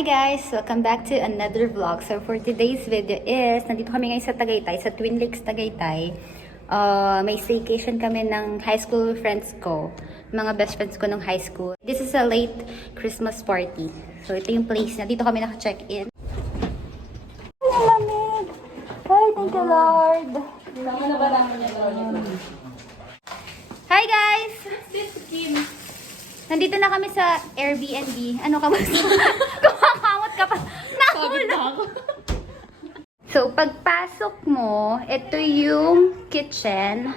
Hi guys! Welcome back to another vlog. So for today's video is, nandito kami ngayon sa Tagaytay, sa Twin Lakes Tagaytay. May staycation kami ng high school friends ko, mga best friends ko nung high school. This is a late Christmas party. So ito yung place na, dito kami naka-check-in. Ay, ang lamig! Ay, thank you Lord! Hi guys! Nandito na kami sa Airbnb. Ano ka ba? Kumakamot ka pa. Nahulog. So, pagpasok mo, ito yung kitchen.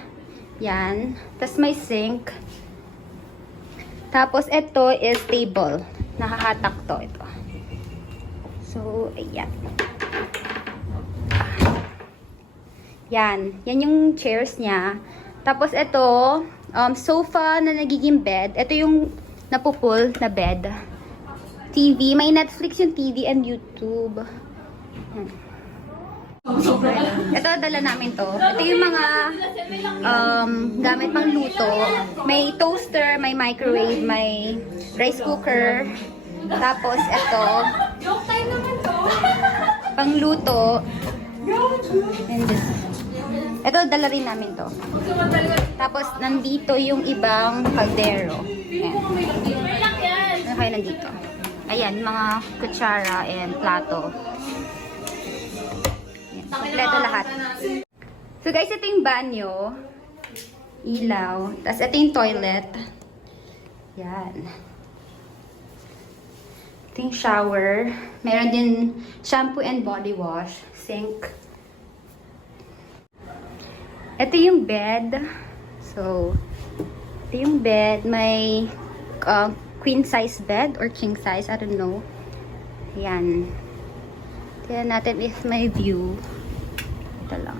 Yan. Tapos may sink. Tapos, ito is table. Nakahatak to. Ito. So, ayan. Yan. Yan yung chairs niya. Tapos, ito, sofa na nagiging bed. Ito yung napupul na bed. TV. May Netflix yung TV and YouTube. Ito, dala namin to. Ito yung mga gamit pang luto. May toaster, may microwave, may rice cooker. Tapos, ito. Pang luto. And this. Ito, dala rin namin to. Tapos, nandito yung ibang kaldero. Ayan. Ano kayo nandito? Ayan, mga kutsara and plato. Ayan, kompleto lahat. So guys, ito yung banyo. Ilaw. Tapos, ito yung toilet. Yan. Ito yung shower. Meron din shampoo and body wash. Sink. Ito yung bed. So, ito yung bed. May queen size bed or king size. I don't know. Ayan. Tignan natin if may view. Ito lang.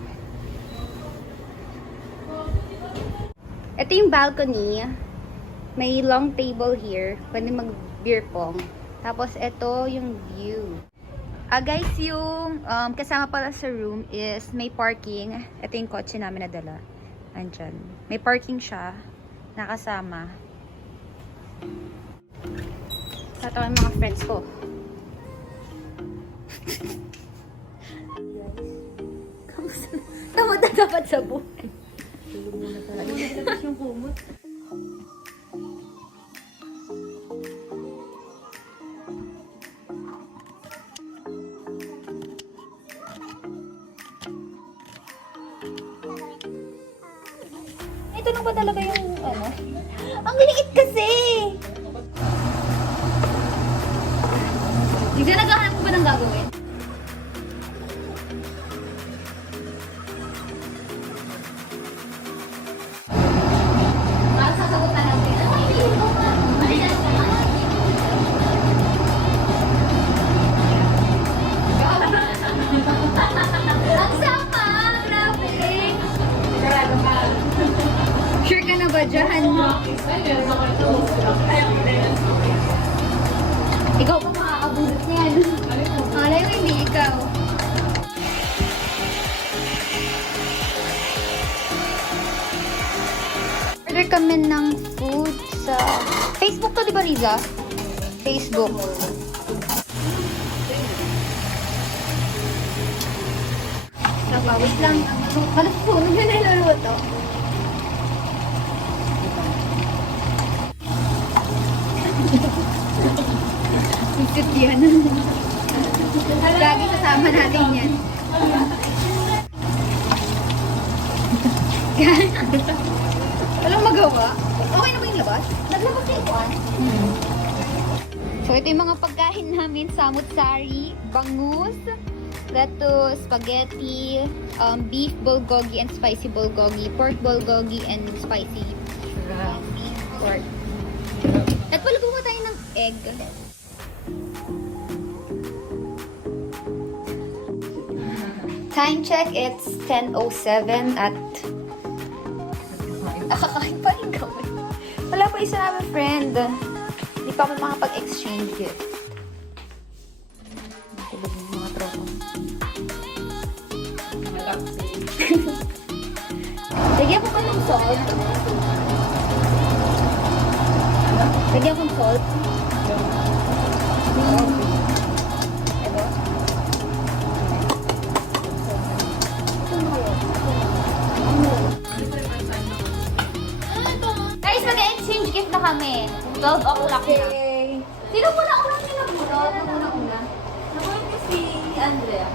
Ito yung balcony. May long table here. Pwede mag beer pong. Tapos, ito yung view. Guys, yung kasama pala sa room is may parking. Ito yung kotse namin na dala. Andyan. May parking siya. Nakasama. Tatawa yung mga friends ko. Kamusta na dapat sa buhay? Tulog muna talaga. Tapos yung kumot. Ito na ba talaga yung ano? Ang liit kasi! Hindi ka naghahanap mo ba ng gagawin? Sasagutan natin. Ang sama! Grabe! Sarado ka. Sure ka na ba dyan? Ikaw pa makakabulot niyan. Malay mo hindi ikaw. Order kami ng food sa Facebook to, di ba Riza? Facebook. Wait lang. Balat po, nung yun ay luluto. Isip yan. Lagi kasama natin yan. Walang magawa. Okay naman yung labas? Naglabas yung kwan. So ito yung mga pagkain namin. Samut-sari, bangus, lettuce, spaghetti, beef bulgogi and spicy bulgogi, pork bulgogi and spicy pork. At paluto mo tayo ng egg. Time check, it's 10:07 at nakakain pa rin kami. Wala pa isa namin friend. Hindi pa ako makapag-exchange gift. Tulog yung mga tropa. Lagyan ko pa ng salt. Lagyan ko ng salt. Sino muna unang pinabunot? Una. Nakulit ko si Andrea.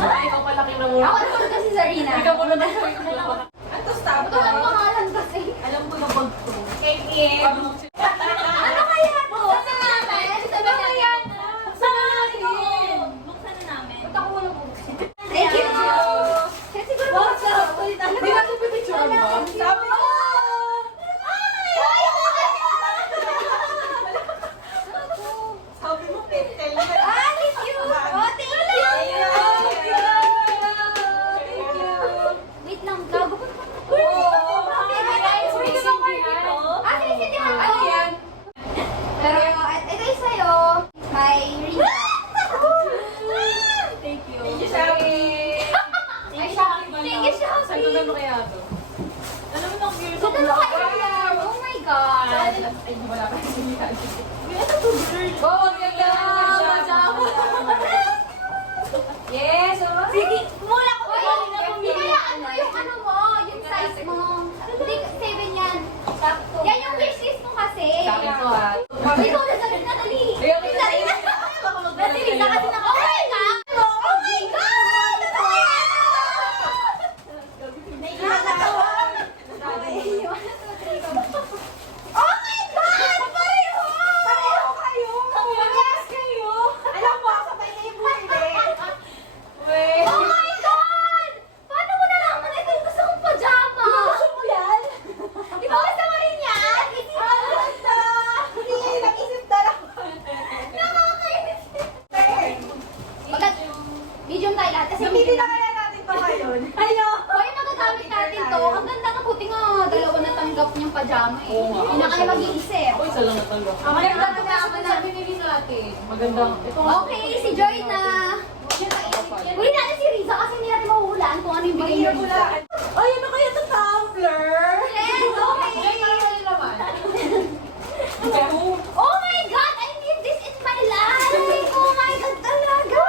Ay, ikaw pala kinamuna. Ako naman kasi Zarina. Ikaw muna na sa ikaw. Ang tostado. Ito lang pangalan kasi. Alam ko na bag to. Kay Ano kaya to? Buksan na namin. Ano kaya? Buksan na natin. Buksan na namin. Ba't ako wala buksan? Thank you! Kasi siguro What's up? Hindi natin pipicture mo. Sabi ko. Sabi mo, pintel. Ah, thank you! Oh, thank you! Wait lang, gago ko naman. Ah, sinisindihan ko. Pero ito yung sa'yo. May Rita. Thank you. Thank you, Shaki. Ay, Shaki. Thank you, Shaki. Saan ko gano'n kaya ito? Alam mo nang curious Sa dalawa kayo. Oh my God. Ay, wala ka sinihan. Oh, ganda. Yes, oh. Sige, mula ko. Hinayaan mo yung ano mo, yung size mo. Hindi, 7 yan. Yan yung wishlist mo kasi. Sabi ko ah. Ikaw na sabi na, dali. Sarina. Dali, Rita kasi naka, oh my God! Oh my God! Ano yan? Nakakatawa. Oh my God! Pareho! Pareho kayo! Yes kayo! Alam mo, sabay na yung bumili. Oh my God! Paano mo nalaman ito yung gusto kong pajama? Gusto mo yan? Di ba gusto mo rin yan? Hindi, nag-isip na lang. Nakakainis. Medium tayo lahat. Kasi Napili na kaya natin to ngayon. Hello! Hoy, magagamit natin to. Ang ganda nga, buti nga. Dalawa na tanggap niyang pajama eh. Oo nga. Hindi na kayo mag-iisip. Ako isa lang natanggap. Ang ganda na naman na. Binili natin. Magandang. Ito nga. Okay, si Joy na. Uy, natin si Riza kasi hindi natin mahuhulaan kung ano yung bigay niya. Ay, ano kaya ito tumbler? Yes, okay. Oh my God! I need this in my life! Oh my God talaga!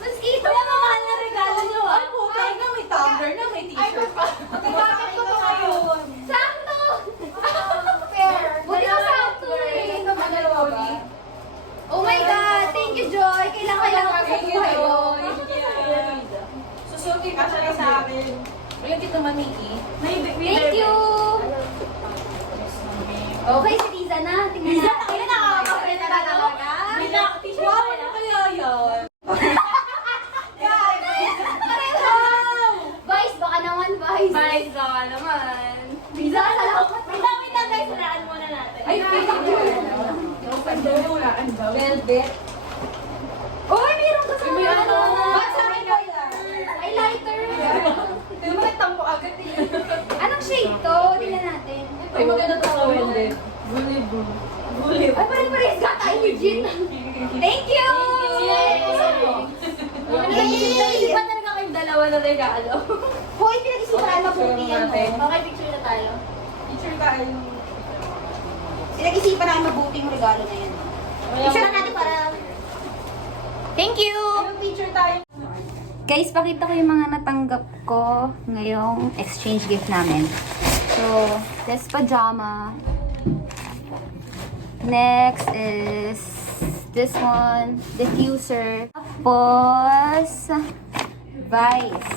Mosquito! Kaya mamahal na regalo niyo ah. Ay, puta na, may tumbler na, may t-shirt. Bakit ko to ngayon? Sakto! Fair! Buti ko sakto eh! Oh my God! Thank you, Joy! Kailangan ko sa buhay ko. Susuki ka siya sa akin. Ayun dito maniki. Thank you! Okay, si Riza na. Tingnan natin. Tingnan nakakapagpapit na talaga. Wow, ano kaya yan? Pareho! Vice, baka naman, Vice. Bye, Zaka naman. Riza, salamat. Wait lang guys, hulaan muna natin. Ay, picture. Velvet. Uy, meron ka sa May ano? Ba't sa akin ko yan? Highlighter. Hindi mo nagtampo agad eh. Anong shade to? Tingnan natin. Ay, maganda to sa velvet. Gulib. Ay, pare-pares ka tayo, legit. Thank you! Nag-iisipan talaga kayong dalawa na regalo. Hoy, pinag-isipan tayo mabuti yan. no? Okay, picture na tayo. Picture tayo. Pinag-isipan namin mabuti yung regalo na yan. Picture na natin para... Thank you! Anong picture tayo? Guys, pakita ko yung mga natanggap ko ngayong exchange gift namin. So, this pajama. Next is this one, diffuser. Tapos, Vice.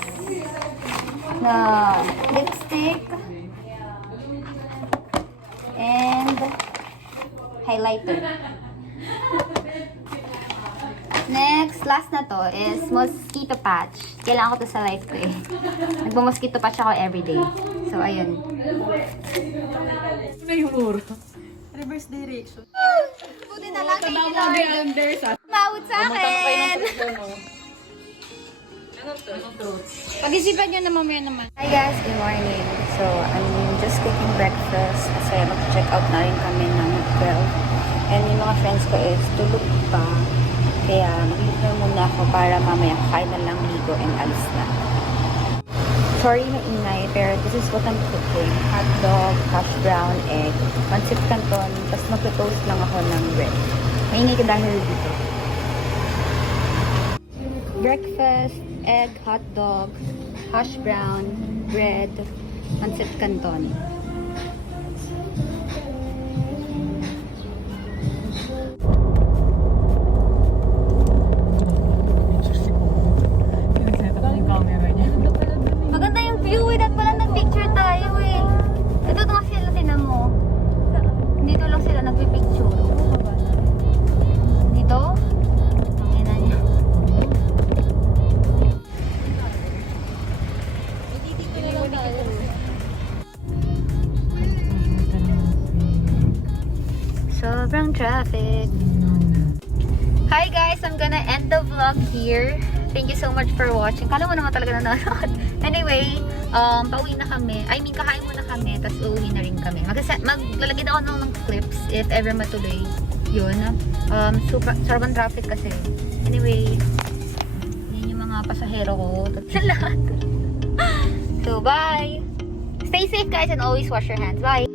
Na lipstick. And highlighter. Next, last na to is mosquito patch. Kailangan ko to sa life ko eh. Nagpo-mosquito patch ako everyday. So, ayun. Ano yung ura? Reverse direction. Buti na lang kay Lord. Mawut sa akin. Pag-isipan nyo na mamaya naman. Hi guys, good morning. So, I'm just cooking breakfast kasi mag-check out na rin kami ng 12. And yung mga friends ko is tulog pa. Kaya mag-live muna ako para mamaya kakain na lang ligo and alis na. Sorry na ingay, pero this is what I'm cooking. Hot dog, hash brown, egg, pancit canton, tapos magto-toast lang ako ng bread. Maingay ka dahil dito. Breakfast, egg, hot dog, hash brown, bread, pancit canton. Sobrang traffic. Hi guys, I'm gonna end the vlog here. Thank you so much for watching. Kala mo naman talaga nanonood. Anyway, pauwi na kami. I mean, kakain muna kami, tapos uuwi na rin kami. Maglalagay na ako ng clips if ever matuloy. Yun. Sobrang traffic kasi. Anyway, yun yung mga pasahero ko. Sa lahat. So, bye! Stay safe guys and always wash your hands. Bye!